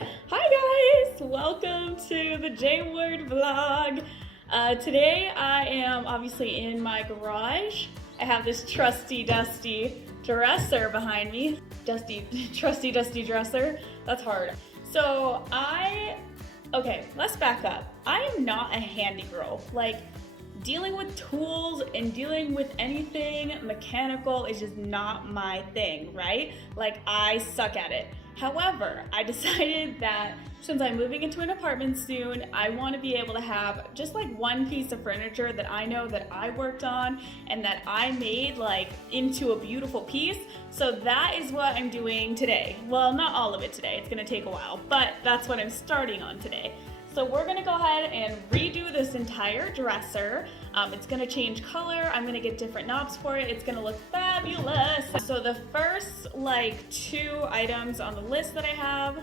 Hi guys, welcome to the J WORD vlog. Today I am obviously in my garage. I have this trusty dusty dresser behind me. Trusty dusty dresser. That's hard. So okay, let's back up. I am not a handy girl. Like, dealing with tools and dealing with anything mechanical is just not my thing, right? Like, I suck at it. However, I decided that since I'm moving into an apartment soon, I want to be able to have just like one piece of furniture that I know that I worked on and that I made like into a beautiful piece. So that is what I'm doing today. Well, not all of it today, it's gonna take a while, but that's what I'm starting on today. So we're gonna go ahead and redo this entire dresser. It's gonna change color. I'm gonna get different knobs for it. It's gonna look fabulous. So the first like 2 items on the list that I have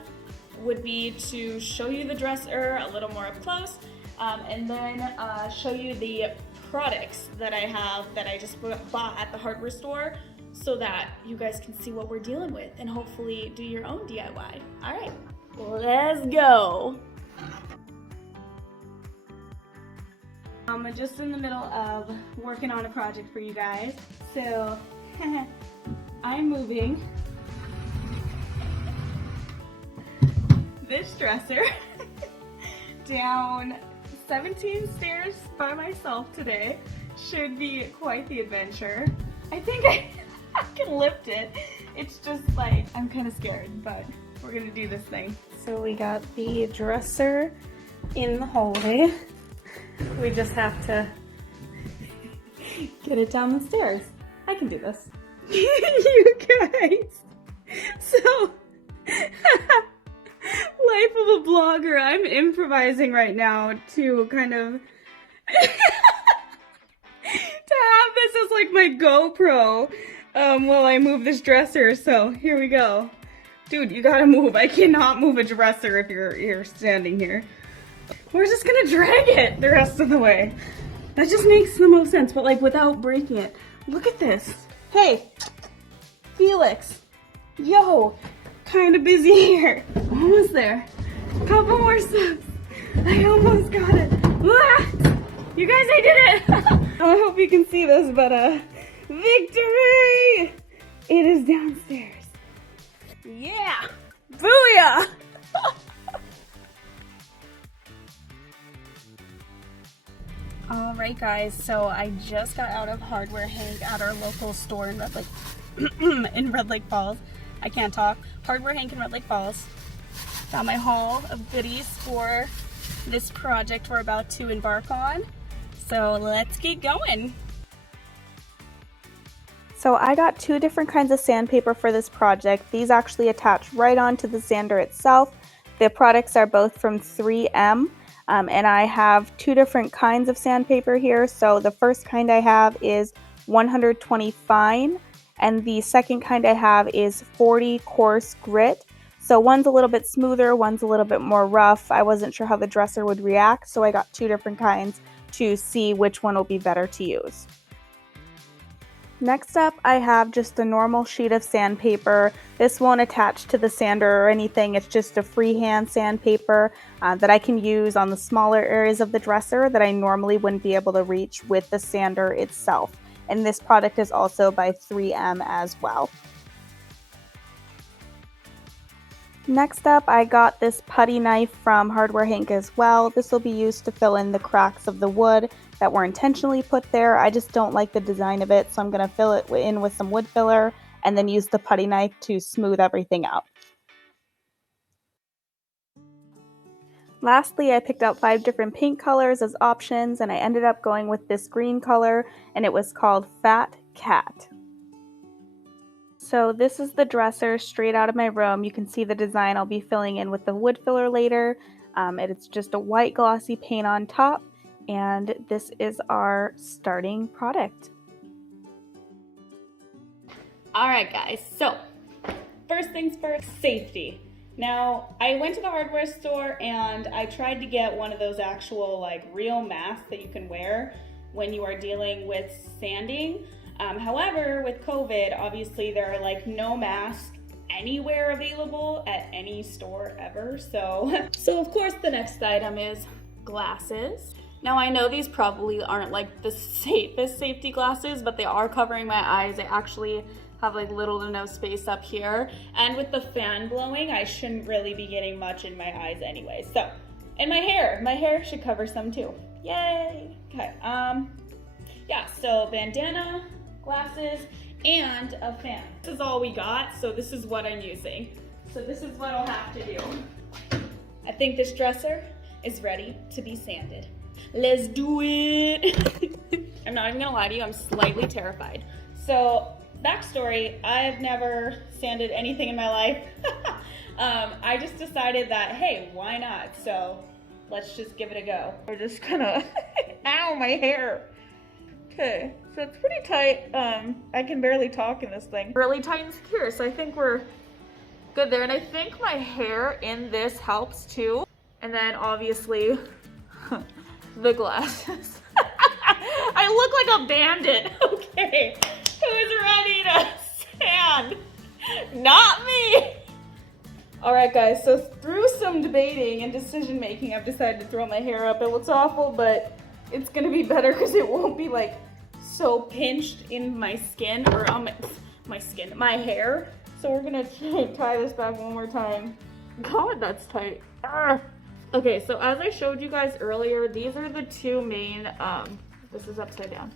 would be to show you the dresser a little more up close, and then show you the products that I have that I just bought at the hardware store so that you guys can see what we're dealing with and hopefully do your own DIY. All right, let's go. I'm just in the middle of working on a project for you guys. So I'm moving this dresser down 17 stairs by myself today. Should be quite the adventure. I think I can lift it. It's just like, I'm kind of scared, but we're gonna do this thing. So we got the dresser in the hallway. We just have to get it down the stairs. I can do this. You guys. So, life of a blogger, I'm improvising right now to kind of to have this as like my GoPro while I move this dresser. So here we go. Dude, you gotta move. I cannot move a dresser if you're standing here. We're just gonna drag it the rest of the way. That just makes the most sense, but like without breaking it. Look at this. Hey, Felix. Yo, kind of busy here. Almost there. Couple more steps. I almost got it. Ah! You guys, I did it. I hope you can see this, but victory! It is downstairs. Yeah, booyah! Alright guys, so I just got out of Hardware Hank at our local store in Red Lake, in Red Lake Falls. I can't talk. Hardware Hank in Red Lake Falls. Got my haul of goodies for this project we're about to embark on. So let's get going. So I got 2 different kinds of sandpaper for this project. These actually attach right onto the sander itself. The products are both from 3M. And I have 2 different kinds of sandpaper here. So the first kind I have is 120 fine, and the second kind I have is 40 coarse grit. So one's a little bit smoother, one's a little bit more rough. I wasn't sure how the dresser would react, so I got 2 different kinds to see which one will be better to use. Next up, I have just a normal sheet of sandpaper. This won't attach to the sander or anything. It's just a freehand sandpaper that I can use on the smaller areas of the dresser that I normally wouldn't be able to reach with the sander itself. And this product is also by 3M as well. Next up, I got this putty knife from Hardware Hank as well. This will be used to fill in the cracks of the wood that were intentionally put there. I just don't like the design of it, so I'm going to fill it in with some wood filler and then use the putty knife to smooth everything out. Lastly, I picked out 5 different paint colors as options, and I ended up going with this green color, and it was called Fat Cat. So this is the dresser straight out of my room. You can see the design I'll be filling in with the wood filler later. It's just a white glossy paint on top, and this is our starting product. Alright guys, so first things first, safety. Now, I went to the hardware store and I tried to get one of those actual like real masks that you can wear when you are dealing with sanding. However, with COVID, obviously there are like no masks anywhere available at any store ever. So of course the next item is glasses. Now I know these probably aren't like the safest safety glasses, but they are covering my eyes. They actually have like little to no space up here. And with the fan blowing, I shouldn't really be getting much in my eyes anyway. So, and my hair should cover some too. Yay. Okay, yeah, so bandana, glasses, and a fan. This is all we got, so this is what I'm using. So this is what I'll have to do. I think this dresser is ready to be sanded. Let's do it. I'm not even gonna lie to you, I'm slightly terrified. So, backstory, I've never sanded anything in my life. I just decided that, hey, why not? So, let's just give it a go. We're just gonna, ow, my hair. Okay, so it's pretty tight. I can barely talk in this thing. Really tight and secure, so I think we're good there. And I think my hair in this helps too. And then obviously, the glasses. I look like a bandit. Okay, who's ready to sand? Not me. All right, guys, so through some debating and decision making, I've decided to throw my hair up. It looks awful, but it's gonna be better because it won't be like so pinched in my skin or on my hair. So we're gonna tie this back one more time. God, that's tight. Arrgh. Okay, so as I showed you guys earlier, these are the two main, this is upside down.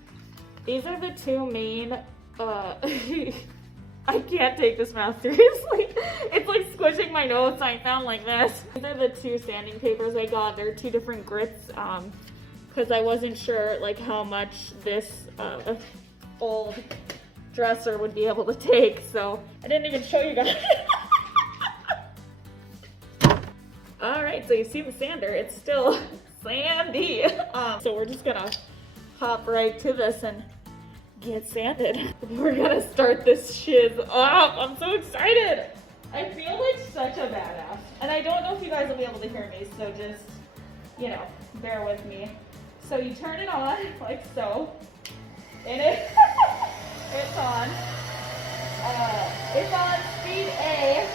These are the two main, I can't take this mask seriously. It's like squishing my nose, so I sound like this. These are the two sanding papers I got. They're two different grits, because I wasn't sure like how much this old dresser would be able to take, so I didn't even show you guys. All right, so you see the sander, it's still sandy. So we're just gonna hop right to this and get sanded. We're gonna start this shiz up. I'm so excited. I feel like such a badass. And I don't know if you guys will be able to hear me, so just, you know, bear with me. So you turn it on, like so. And it's on. It's on speed A.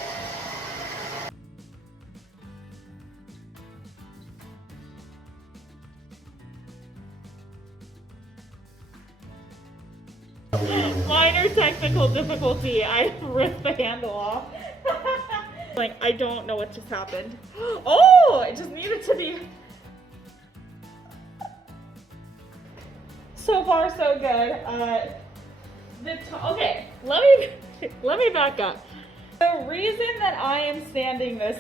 Minor technical difficulty. I ripped the handle off. Like, I don't know what just happened. Oh, it just needed to be. So far, so good. Okay, let me back up. The reason that I am sanding this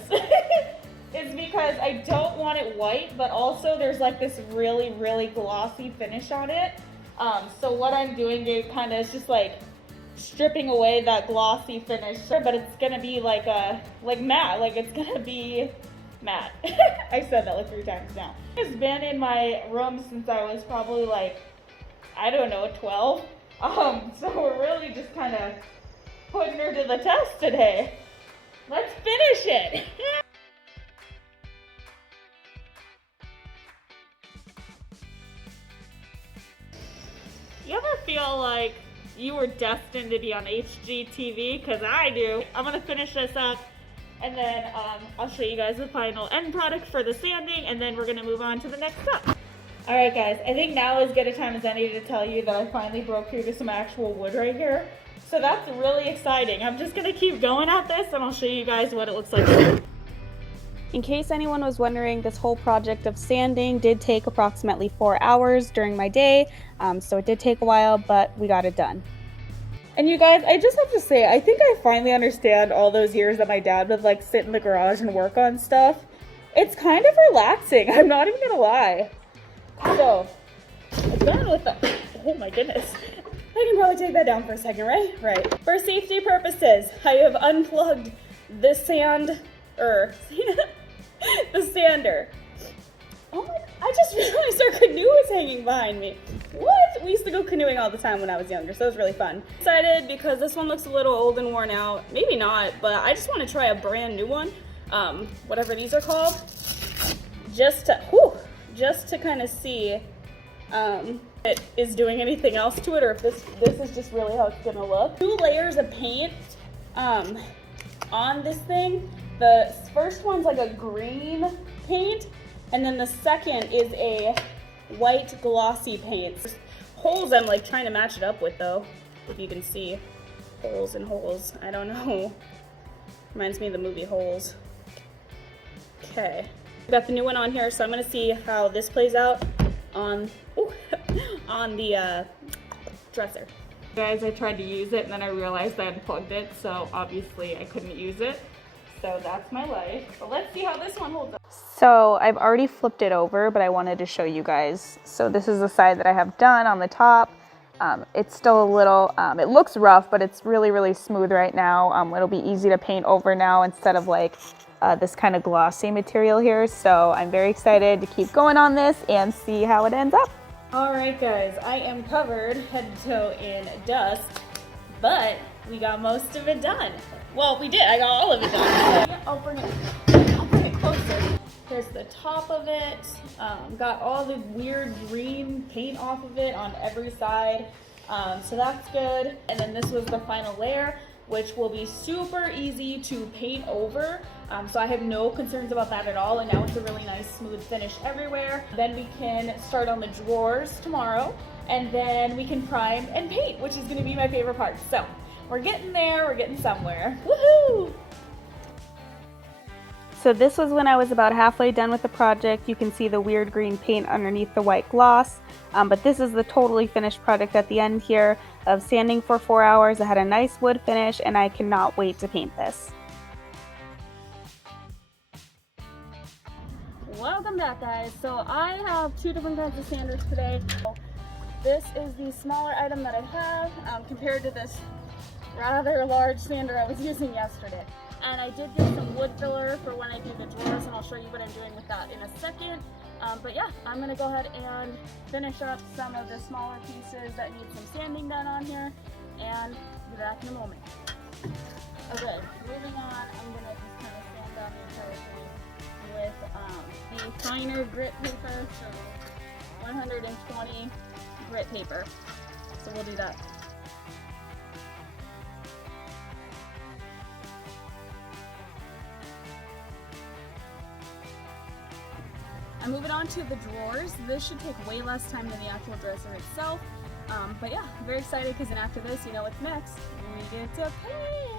is because I don't want it white, but also there's like this really, really glossy finish on it. So what I'm doing kind of is just like stripping away that glossy finish, but it's gonna be like matte, like it's gonna be matte. I said that like 3 times now. It's been in my room since I was probably like, I don't know, 12. So we're really just kind of putting her to the test today. Let's finish it. You ever feel like you were destined to be on HGTV? Because I do. I'm going to finish this up, and then I'll show you guys the final end product for the sanding, and then we're going to move on to the next step. Alright guys, I think now is as good a time as any to tell you that I finally broke through to some actual wood right here. So that's really exciting. I'm just going to keep going at this, and I'll show you guys what it looks like. In case anyone was wondering, this whole project of sanding did take approximately 4 hours during my day, so it did take a while, but we got it done. And you guys, I just have to say, I think I finally understand all those years that my dad would like sit in the garage and work on stuff. It's kind of relaxing, I'm not even gonna lie. So, let's go with the, oh my goodness. I can probably take that down for a second, right? Right. For safety purposes, I have unplugged the the sander. Oh my, I just realized our canoe is hanging behind me. What? We used to go canoeing all the time when I was younger, so it was really fun. Excited because this one looks a little old and worn out. Maybe not, but I just want to try a brand new one. Whatever these are called. Just to kind of see if it is doing anything else to it, or if this is just really how it's gonna look. 2 layers of paint. on this thing. The first one's like a green paint, and then the second is a white glossy paint. There's holes I'm like trying to match it up with though, if you can see. Holes and holes, I don't know. Reminds me of the movie Holes. Okay, got the new one on here, so I'm gonna see how this plays out on, on the dresser. Guys, I tried to use it and then I realized I unplugged it, so obviously I couldn't use it. So that's my life. But let's see how this one holds up. So I've already flipped it over, but I wanted to show you guys. So this is the side that I have done on the top. It's still a little, it looks rough, but it's really, really smooth right now. It'll be easy to paint over now instead of like this kind of glossy material here. So I'm very excited to keep going on this and see how it ends up. All right, guys, I am covered head to toe in dust, but we got most of it done. Well, we did. I got all of it done. I'll bring it closer. Here's the top of it. Got all the weird green paint off of it on every side. So that's good. And then this was the final layer, which will be super easy to paint over. So I have no concerns about that at all. And now it's a really nice smooth finish everywhere. Then we can start on the drawers tomorrow, and then we can prime and paint, which is gonna be my favorite part. So we're getting there, we're getting somewhere. Woohoo! So this was when I was about halfway done with the project. You can see the weird green paint underneath the white gloss. But this is the totally finished product at the end here of sanding for 4 hours. I had a nice wood finish and I cannot wait to paint this. Welcome back, guys. So I have two different kinds of sanders today. This is the smaller item that I have compared to this rather large sander I was using yesterday. And I did get some wood filler for when I do the drawers, and I'll show you what I'm doing with that in a second. But yeah, I'm gonna go ahead and finish up some of the smaller pieces that need some sanding done on here, and be back in a moment. Okay, moving on, I'm gonna just kind of sand down the entire thing with the finer grit paper, so 120 grit paper. So we'll do that. I'm moving on to the drawers. This should take way less time than the actual dresser itself. But yeah, I'm very excited because then after this, you know what's next. We get to paint!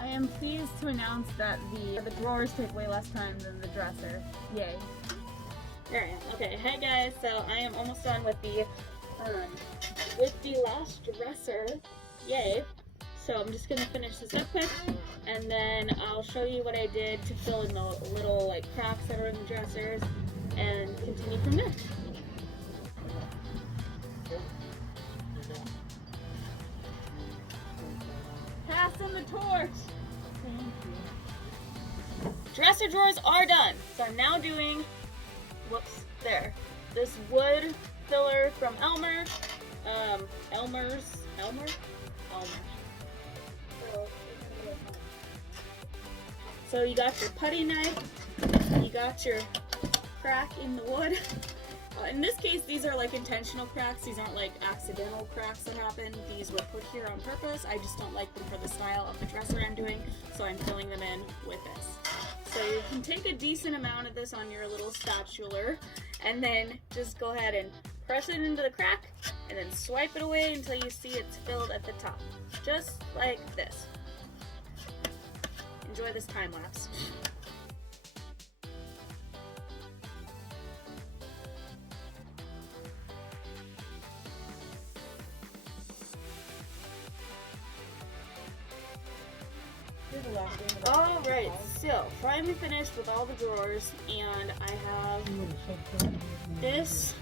I am pleased to announce that the drawers take way less time than the dresser. Yay. There I am. Okay, hey guys, so I am almost done with the last dresser. Yay. So I'm just gonna finish this up quick, and then I'll show you what I did to fill in the little like cracks that are in the dressers, and continue from there. Passing the torch. Thank you. Dresser drawers are done. So I'm now doing, this wood filler from Elmer. Elmer. So you got your putty knife, you got your crack in the wood. In this case, these are like intentional cracks. These aren't like accidental cracks that happen. These were put here on purpose. I just don't like them for the style of the dresser I'm doing, so I'm filling them in with this. So you can take a decent amount of this on your little spatula, and then just go ahead and press it into the crack, and then swipe it away until you see it's filled at the top. Just like this. Enjoy this time lapse. Alright, so finally finished with all the drawers, and I have this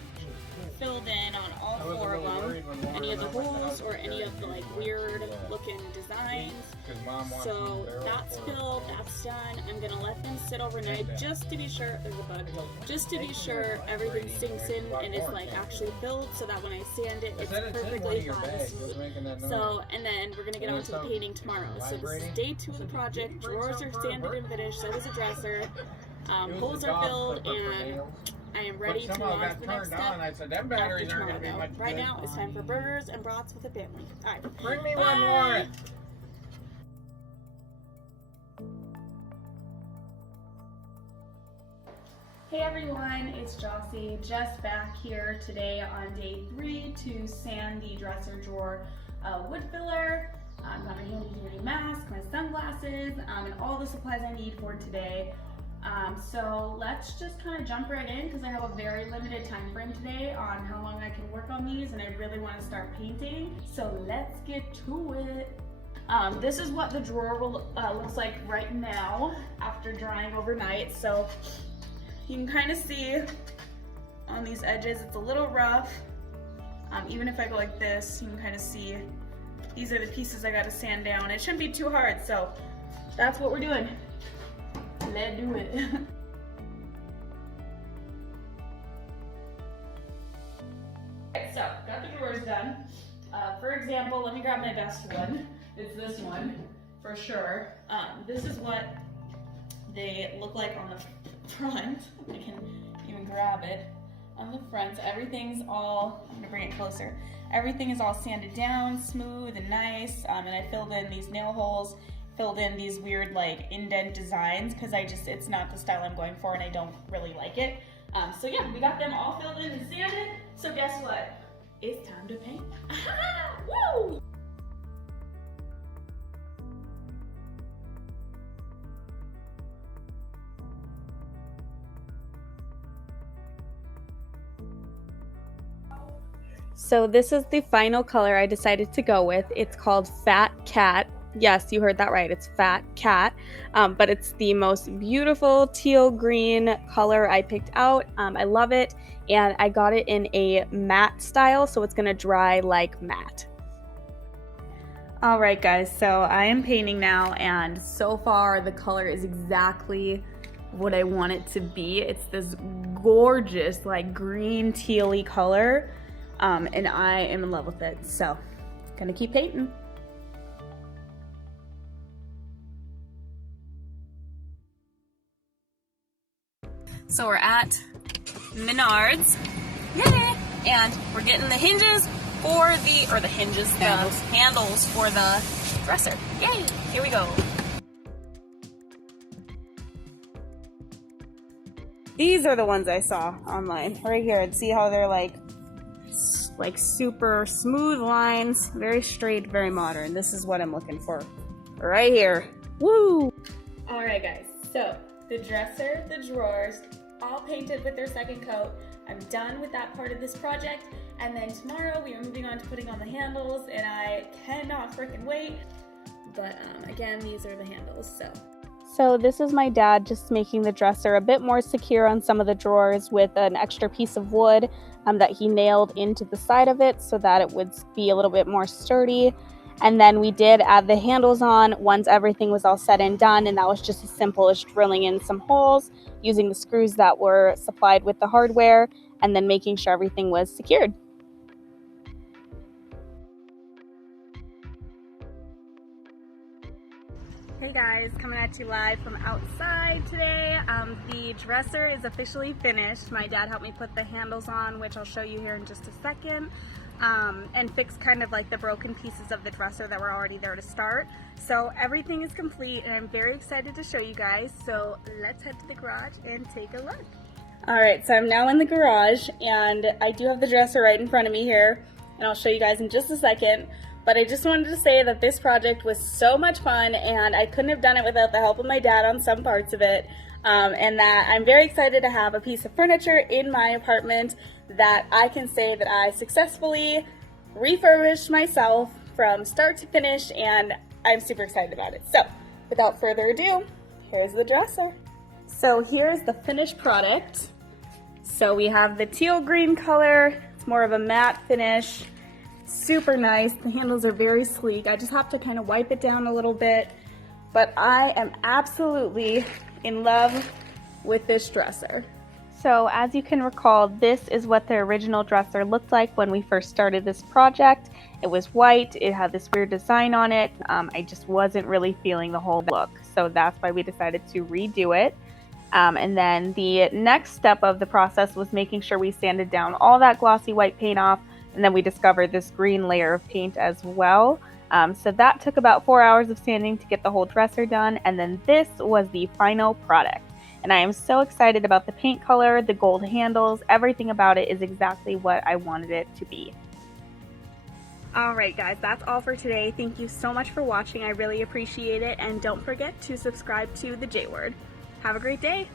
filled in on all 4 of them, any of the holes or any of the like weird looking designs. So that's filled, that's done. I'm gonna let them sit overnight just to be sure, there's a bug, just to be sure everything sinks in and is like actually filled, so that when I sand it, it's perfectly hot and smooth. So, and then we're gonna get on to the painting tomorrow. So this is day 2 of the project. Drawers are sanded and finished, so is a dresser. Holes are filled, and I am ready to move on to the next step after tomorrow, though. Right now, it's time for burgers and brats with the family. All right. Bring me one more. Hey everyone, it's Jossie, just back here today on day 3 to sand the dresser drawer wood filler. Got my handy dandy mask, my sunglasses, and all the supplies I need for today. So let's just kind of jump right in because I have a very limited time frame today on how long I can work on these, and I really want to start painting. So let's get to it. This is what the drawer looks like right now after drying overnight. So you can kind of see on these edges, it's a little rough. Even if I go like this, you can kind of see these are the pieces I got to sand down. It shouldn't be too hard, so that's what we're doing. Let's do it. Okay, so got the drawers done. For example, let me grab my best one. It's this one for sure. This is what they look like on the front. I can even grab it on the front. So everything's all, I'm gonna bring it closer. Everything is all sanded down, smooth and nice. And I filled in these nail holes, filled in these weird like indent designs because it's not the style I'm going for and I don't really like it. So yeah, we got them all filled in and sanded. So guess what? It's time to paint. Woo! So this is the final color I decided to go with. It's called Fat Cat. Yes, you heard that right. It's Fat Cat. But it's the most beautiful teal green color I picked out. I love it. And I got it in a matte style, so it's going to dry like matte. All right, guys. So I am painting now, and so far the color is exactly what I want it to be. It's this gorgeous like green tealy color. And I am in love with it, so gonna keep painting. So we're at Menard's, yay! And we're getting the hinges for the handles for the dresser. Yay! Here we go. These are the ones I saw online, right here. See how they're like super smooth lines, very straight, very modern. This is what I'm looking for right here. Woo! All right, guys, so the dresser, the drawers, all painted with their second coat. I'm done with that part of this project, and then tomorrow we are moving on to putting on the handles, and I cannot freaking wait. But again, these are the handles. So this is my dad just making the dresser a bit more secure on some of the drawers with an extra piece of wood that he nailed into the side of it so that it would be a little bit more sturdy. And then we did add the handles on once everything was all said and done, and that was just as simple as drilling in some holes using the screws that were supplied with the hardware and then making sure everything was secured. Hey guys, coming at you live from outside today. The dresser is officially finished. My dad helped me put the handles on, which I'll show you here in just a second, and fix kind of like the broken pieces of the dresser that were already there to start. So everything is complete and I'm very excited to show you guys. So let's head to the garage and take a look. All right, so I'm now in the garage and I do have the dresser right in front of me here, and I'll show you guys in just a second. But I just wanted to say that this project was so much fun and I couldn't have done it without the help of my dad on some parts of it. And that I'm very excited to have a piece of furniture in my apartment that I can say that I successfully refurbished myself from start to finish, and I'm super excited about it. So without further ado, here's the dresser. So here's the finished product. So we have the teal green color. It's It's more of a matte finish, super nice. The handles are very sleek. I just have to kind of wipe it down a little bit, but I am absolutely in love with this dresser. So as you can recall, this is what the original dresser looked like when we first started this project. It was white, it had this weird design on it. I just wasn't really feeling the whole look, so that's why we decided to redo it. And then the next step of the process was making sure we sanded down all that glossy white paint off, and then we discovered this green layer of paint as well. So that took about 4 hours of sanding to get the whole dresser done, and then this was the final product. And I am so excited about the paint color, the gold handles, everything about it is exactly what I wanted it to be. Alright guys, that's all for today. Thank you so much for watching. I really appreciate it. And don't forget to subscribe to the J Word. Have a great day.